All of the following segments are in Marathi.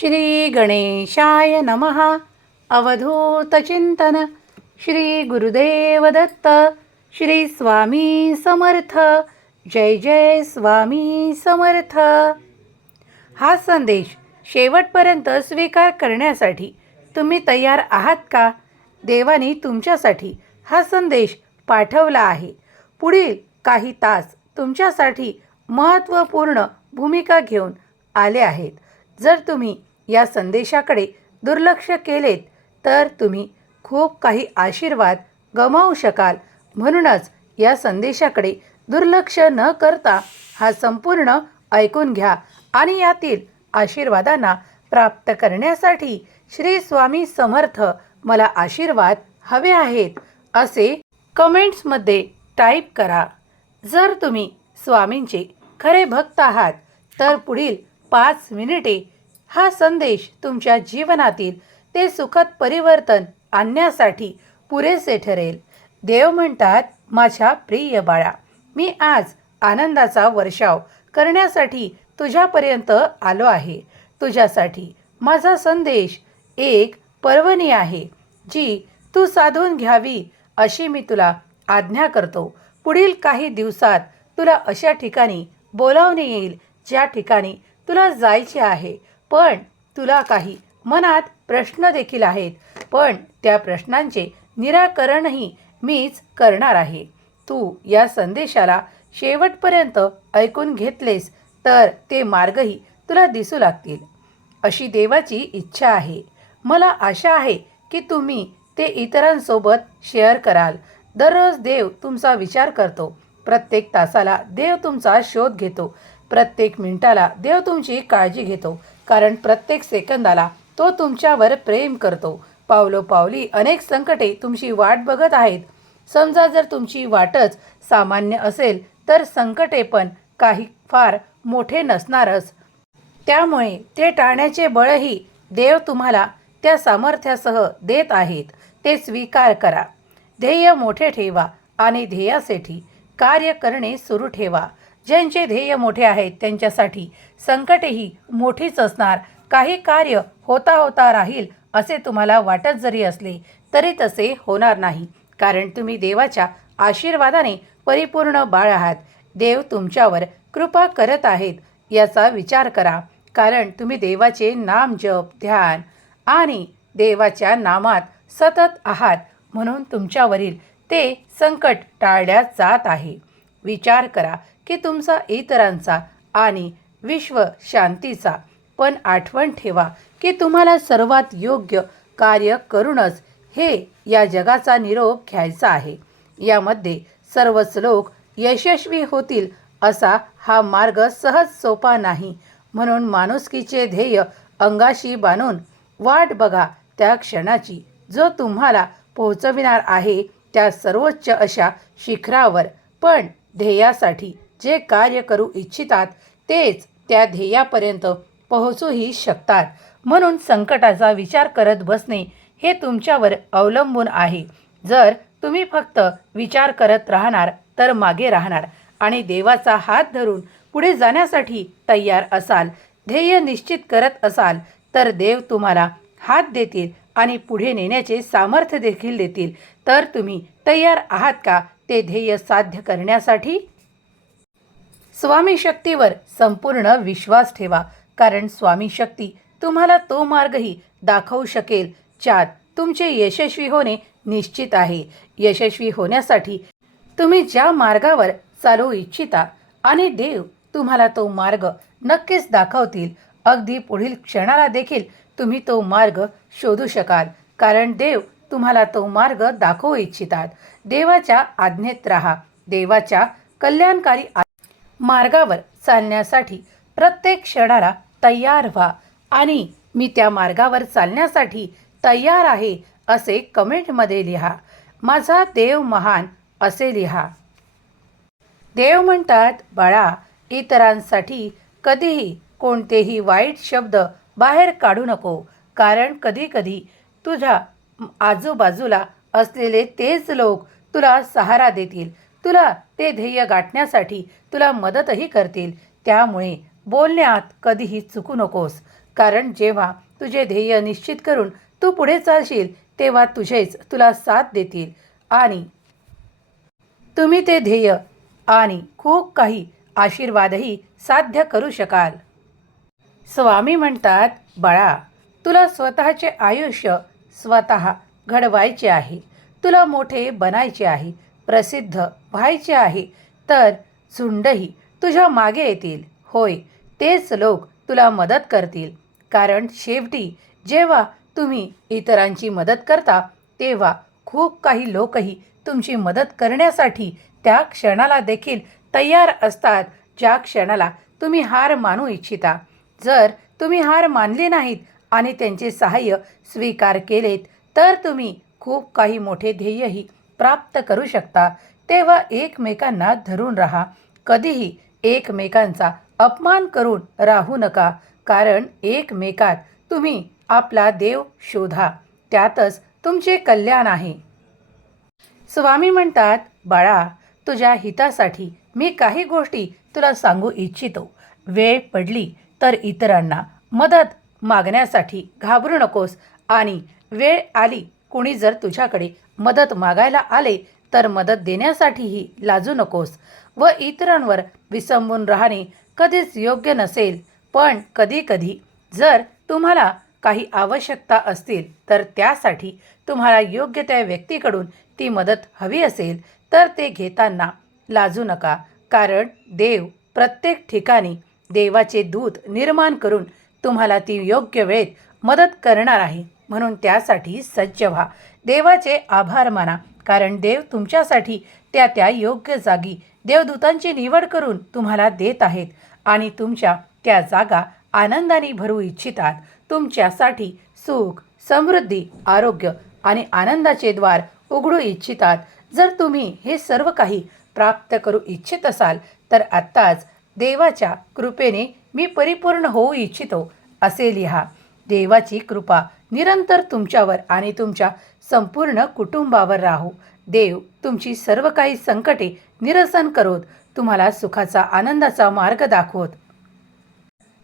श्री गणेशाय नमः अवधूतचिंतन श्री गुरुदेव दत्त। श्री स्वामी समर्थ। जय जय स्वामी समर्थ। हा संदेश शेवटपर्यंत स्वीकार करण्यासाठी तुम्ही तयार आहात का? देवाने तुमच्यासाठी हा संदेश पाठवला आहे. पुढील काही तास तुमच्यासाठी महत्त्वपूर्ण भूमिका घेऊन आले आहेत. जर तुम्ही या संदेशाकडे दुर्लक्ष केलेत तर तुम्ही खूप काही आशीर्वाद गमावू शकाल. म्हणूनच या संदेशाकडे दुर्लक्ष न करता हा संपूर्ण ऐकून घ्या आणि यातील आशीर्वादांना प्राप्त करण्यासाठी श्री स्वामी समर्थ मला आशीर्वाद हवे आहेत असे कमेंट्समध्ये टाईप करा. जर तुम्ही स्वामींचे खरे भक्त आहात तर पुढील पाच मिनिटे हा संदेश तुमच्या जीवनातील ते सुखद परिवर्तन आणण्यासाठी पुरेसे ठरेल. देव म्हणतात माझ्या प्रिय बाळा मी आज आनंदाचा वर्षाव करण्यासाठी तुझ्यापर्यंत आलो आहे. तुझ्यासाठी माझा संदेश एक पर्वणी आहे जी तू साधून घ्यावी अशी मी तुला आज्ञा करतो. पुढील काही दिवसात तुला अशा ठिकाणी बोलावणे येईल ज्या ठिकाणी तुला जायचे आहे. पण तुला काही मनात प्रश्न देखील आहेत. पण त्या प्रश्नांचे निराकरणही मीच करणार आहे. तू या संदेशाला शेवटपर्यंत ऐकून घेतलेस तर ते मार्गही तुला दिसू लागतील. अशी देवाची इच्छा आहे. मला आशा आहे की तुम्ही ते इतरांसोबत शेअर कराल. दररोज देव तुमचा विचार करतो. प्रत्येक तासाला देव तुमचा शोध घेतो. प्रत्येक मिनिटाला देव तुमची काळजी घेतो. कारण प्रत्येक सेकंदाला तो तुमच्यावर प्रेम करतो. पावलो पावली अनेक संकटे तुमची वाट बघत आहेत. समजा जर तुमची वाटच सामान्य असेल तर संकटे पण काही फार मोठे नसणारच. त्यामुळे ते टाळण्याचे बळही देव तुम्हाला त्या सामर्थ्यासह देत आहेत. ते स्वीकार करा. ध्येय मोठे ठेवा आणि ध्येयासाठी कार्य करणे सुरू ठेवा. ज्यांचे ध्येय मोठे आहेत त्यांच्यासाठी संकटेही मोठीच असणार. काही कार्य होता होता राहील असे तुम्हाला वाटत जरी असले तरी तसे होणार नाही. कारण तुम्ही देवाच्या आशीर्वादाने परिपूर्ण बाळ आहात. देव तुमच्यावर कृपा करत आहेत याचा विचार करा. कारण तुम्ही देवाचे नाम जप ध्यान आणि देवाच्या नामात सतत आहात म्हणून तुमच्यावरील ते संकट टाळल्या जात आहे. विचार करा की तुमचा इतरांचा आणि विश्व शांतीचा. पण आठवण ठेवा की तुम्हाला सर्वात योग्य कार्य करूनच हे या जगाचा निरोप घ्यायचा आहे. यामध्ये सर्वच लोक यशस्वी होतील असा हा मार्ग सहज सोपा नाही. म्हणून माणुसकीचे ध्येय अंगाशी बांधून वाट बघा त्या क्षणाची. जो तुम्हाला पोहोचविणार आहे त्या सर्वोच्च अशा शिखरावर. पण ध्येयासाठी जे कार्य करू इच्छितात तेच त्या ध्येयापर्यंत पोहोचूही शकतात. म्हणून संकटाचा विचार करत बसणे हे तुमच्यावर अवलंबून आहे. जर तुम्ही फक्त विचार करत राहणार तर मागे राहणार आणि देवाचा हात धरून पुढे जाण्यासाठी तयार असाल ध्येय निश्चित करत असाल तर देव तुम्हाला हात देतील आणि पुढे नेण्याचे सामर्थ्य देखील देतील. तर तुम्ही तयार आहात का? ते ध्येय साध्य करण्यासाठी स्वामी शक्तीवर संपूर्ण विश्वास ठेवा. कारण स्वामी शक्ती तुम्हाला तो मार्गही दाखवू शकेल ज्यात तुमचे यशस्वी होणे निश्चित आहे. यशस्वी होण्यासाठी तुम्ही ज्या मार्गावर चालू इच्छिता आणि देव तुम्हाला तो मार्ग नक्कीच दाखवतील. अगदी पुढील क्षणाला देखील तुम्ही तो मार्ग शोधू शकाल. कारण देव तुम्हाला तो मार्ग दाखवू इच्छितात. देवाच्या आज्ञेत राहा. देवाच्या कल्याणकारी मार्गावर चालण्यासाठी प्रत्येक क्षणाला तयार व्हा. आणि मी त्या मार्गावर चालण्यासाठी तयार आहे असे कमेंटमध्ये लिहा. माझा देव महान असे लिहा. देव म्हणतात बाळा इतरांसाठी कधीही कोणतेही वाईट शब्द बाहेर काढू नको. कारण कधीकधी तुझ्या आजूबाजूला असलेले तेच लोक तुला सहारा देतील. तुला ते ध्येय गाठण्यासाठी तुला मदतही करतील. त्यामुळे बोलण्यात कधीही चुकू नकोस. कारण जेव्हा तुझे ध्येय निश्चित करून तू पुढे चालशील तेव्हा तुझेच तुला साथ देतील. आणि तुम्ही ते ध्येय आणि खूप काही आशीर्वादही साध्य करू शकाल. स्वामी म्हणतात बाळा तुला स्वतःचे आयुष्य स्वतः घडवायचे आहे. तुला मोठे बनायचे आहे प्रसिद्ध व्हायचे आहे तर झुंडही तुझ्या मागे येतील. होय तेच लोक तुला मदत करतील. कारण शेवटी जेव्हा तुम्ही इतरांची मदत करता तेव्हा खूप काही लोकही तुमची मदत करण्यासाठी त्या क्षणाला देखील तयार असतात ज्या क्षणाला तुम्ही हार मानू इच्छिता. जर तुम्ही हार मानली नाहीत आणि त्यांचे सहाय्य स्वीकार केलेत. तर तुम्ही खूप काही मोठे ध्येयही प्राप्त करू शकता. तेव्हा एकमेकांना धरून राहा. कधीही एकमेकांचा अपमान करून राहू नका. कारण एकमेकात तुम्ही आपला देव शोधा. त्यातच तुमचे कल्याण आहे. स्वामी म्हणतात बाळा तुझ्या हितासाठी मी काही गोष्टी तुला सांगू इच्छितो. वेळ पडली तर इतरांना मदत मागण्यासाठी घाबरू नकोस. आणि वेळ आली कुणी जर तुझ्याकडे मदत मागायला आले तर मदत देण्यासाठीही लाजू नकोस व इतरांवर विसंबून राहणे कधीच योग्य नसेल. पण कधीकधी जर तुम्हाला काही आवश्यकता असतील तर त्यासाठी तुम्हाला योग्य त्या व्यक्तीकडून ती मदत हवी असेल तर ते घेताना लाजू नका. कारण देव प्रत्येक ठिकाणी देवाचे दूत निर्माण करून तुम्हाला ती योग्य वेळेत मदत करणार आहे. म्हणून त्यासाठी सज्ज व्हा. देवाचे आभार माना. कारण देव तुमच्यासाठी त्या त्या योग्य जागी देवदूतांची निवड करून तुम्हाला देत आहेत आणि तुमच्या त्या जागा आनंदाने भरू इच्छितात. तुमच्यासाठी सुख समृद्धी आरोग्य आणि आनंदाचे द्वार उघडू इच्छितात. जर तुम्ही हे सर्व काही प्राप्त करू इच्छित असाल तर आत्ताच देवाच्या कृपेने मी परिपूर्ण होऊ इच्छितो असे लिहा. देवाची कृपा निरंतर तुमच्यावर आणि तुमच्या संपूर्ण कुटुंबावर राहू. देव तुमची सर्व काही संकटे निरसन करोत. तुम्हाला सुखाचा आनंदाचा मार्ग दाखवत.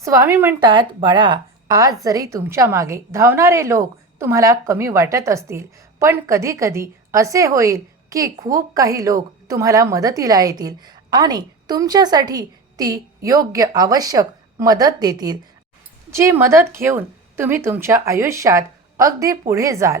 स्वामी म्हणतात बाळा आज जरी तुमच्या मागे धावणारे लोक तुम्हाला कमी वाटत असतील पण कधीकधी असे होईल की खूप काही लोक तुम्हाला मदतीला येतील आणि तुमच्यासाठी ती योग्य आवश्यक मदत देतील. जी मदत घेऊन तुम्ही तुमच्या आयुष्यात अगदी पुढे जाल.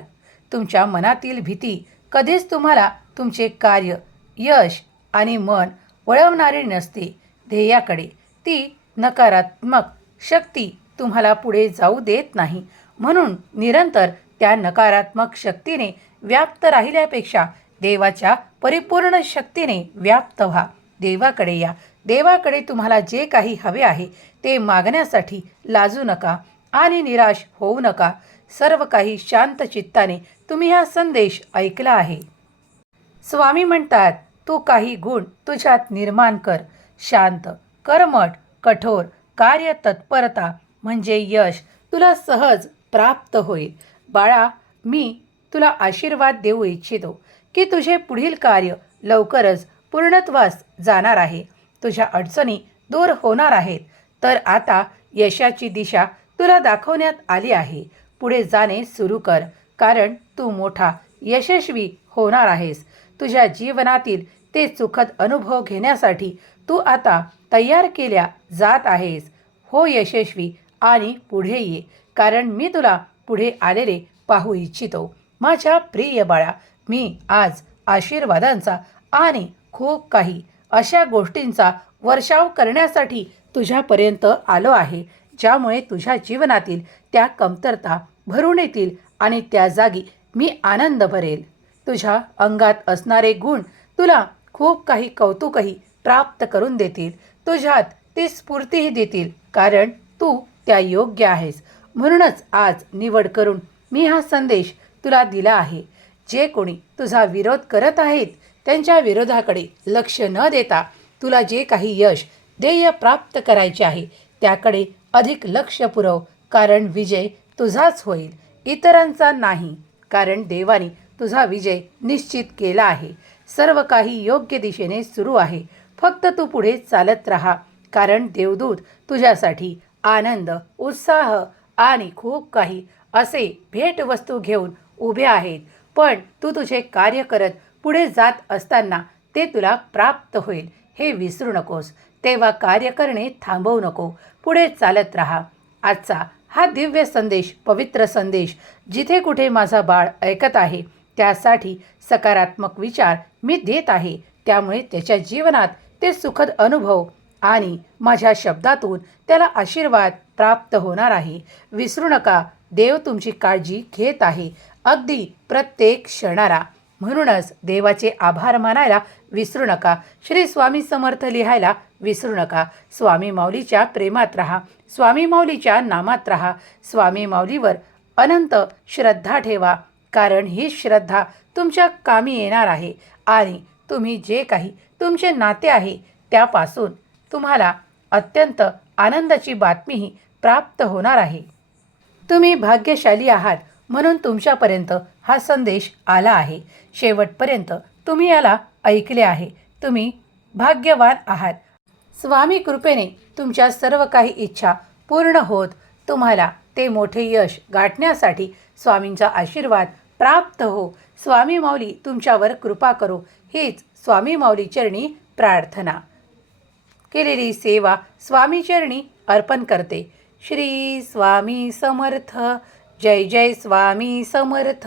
तुमच्या मनातील भीती कधीच तुम्हाला तुमचे कार्य यश आणि मन वळवणारी नसते. ध्येयाकडे ती नकारात्मक शक्ती तुम्हाला पुढे जाऊ देत नाही. म्हणून निरंतर त्या नकारात्मक शक्तीने व्याप्त राहिल्यापेक्षा देवाच्या परिपूर्ण शक्तीने व्याप्त व्हा. देवाकडे या देवाकडे तुम्हाला जे काही हवे आहे ते मागण्यासाठी लाजू नका आणि निराश होऊ नका. सर्व काही शांत चित्ताने तुम्ही हा संदेश ऐकला आहे. स्वामी म्हणतात तू काही गुण तुझ्यात निर्माण कर. शांत कर्मठ कठोर कार्य तत्परता म्हणजे यश तुला सहज प्राप्त होईल. बाळा मी तुला आशीर्वाद देऊ इच्छितो की तुझे पुढील कार्य लवकरच पूर्णत्वास जाणार आहे. तुझ्या अडचणी दूर होणार आहेत. तर आता यशाची दिशा तुला दाखवण्यात आली आहे. पुढे जाणे सुरू कर कारण तू मोठा यशस्वी होणार आहेस. तुझ्या जीवनातील ते सुखद अनुभव घेण्यासाठी तू आता तयार केल्या जात आहेस. हो यशस्वी आणि पुढे ये कारण मी तुला पुढे आलेले पाहू इच्छितो. माझ्या प्रिय बाळा मी आज आशीर्वादांचा आणि खूप काही अशा गोष्टींचा वर्षाव करण्यासाठी तुझ्यापर्यंत आलो आहे ज्यामुळे तुझ्या जीवनातील त्या कमतरता भरून येतील आणि त्या जागी मी आनंद भरेल. तुझ्या अंगात असणारे गुण तुला खूप काही कौतुकही प्राप्त करून देतील. तुझ्यात ते स्फूर्तीही देतील कारण तू त्या योग्य आहेस. म्हणूनच आज निवड करून मी हा संदेश तुला दिला आहे. जे कोणी तुझा विरोध करत आहेत त्यांच्या विरोधाकडे लक्ष न देता तुला जे काही यश ध्येय प्राप्त करायचे आहे त्याकडे अधिक लक्ष पुरव कारण विजय तुझाच होईल. इतरांचा नाही कारण देवाने तुझा विजय निश्चित केला आहे. सर्व काही योग्य दिशेने सुरू आहे. फक्त तू पुढे चालत राहा कारण देवदूत तुझ्यासाठी आनंद उत्साह आणि खूप काही असे भेटवस्तू घेऊन उभे आहेत. पण तू तुझे कार्य करत पुढे जात असताना ते तुला प्राप्त होईल. हे विसरू नकोस. तेव्हा कार्य करणे थांबवू नको. पुढे चालत राहा. आजचा हा दिव्य संदेश पवित्र संदेश जिथे कुठे माझा बाळ ऐकत आहे त्यासाठी सकारात्मक विचार मी देत आहे. त्यामुळे त्याच्या जीवनात ते सुखद अनुभव आणि माझ्या शब्दातून त्याला आशीर्वाद प्राप्त होणार आहे. विसरू नका. देव तुमची काळजी घेत आहे. अगदी प्रत्येक क्षणाला. म्हणूनच देवाचे आभार मानायला विसरू नका. श्री स्वामी समर्थ लिहायला विसरू नका. स्वामी माऊलीच्या प्रेमात राहा. स्वामी माऊलीच्या नामात राहा. स्वामी माऊलीवर अनंत श्रद्धा ठेवा. कारण ही श्रद्धा तुमच्या कामी येणार आहे आणि तुम्ही जे काही तुमचे नाते आहे त्यापासून तुम्हाला अत्यंत आनंदाची बातमीही प्राप्त होणार आहे. तुम्ही भाग्यशाली आहात म्हणून तुमच्यापर्यंत हा संदेश आला आहे. शेवटपर्यंत तुम्ही याला ऐकले आहे. तुम्ही भाग्यवान आहात. स्वामी कृपेने तुमच्या सर्व काही इच्छा पूर्ण होत. तुम्हाला ते मोठे यश गाठण्यासाठी स्वामींचा आशीर्वाद प्राप्त हो. स्वामी माऊली तुमच्यावर कृपा करो. हीच स्वामी माऊली चरणी प्रार्थना. केलेली सेवा स्वामी चरणी अर्पण करते. श्री स्वामी समर्थ. जय जय स्वामी समर्थ.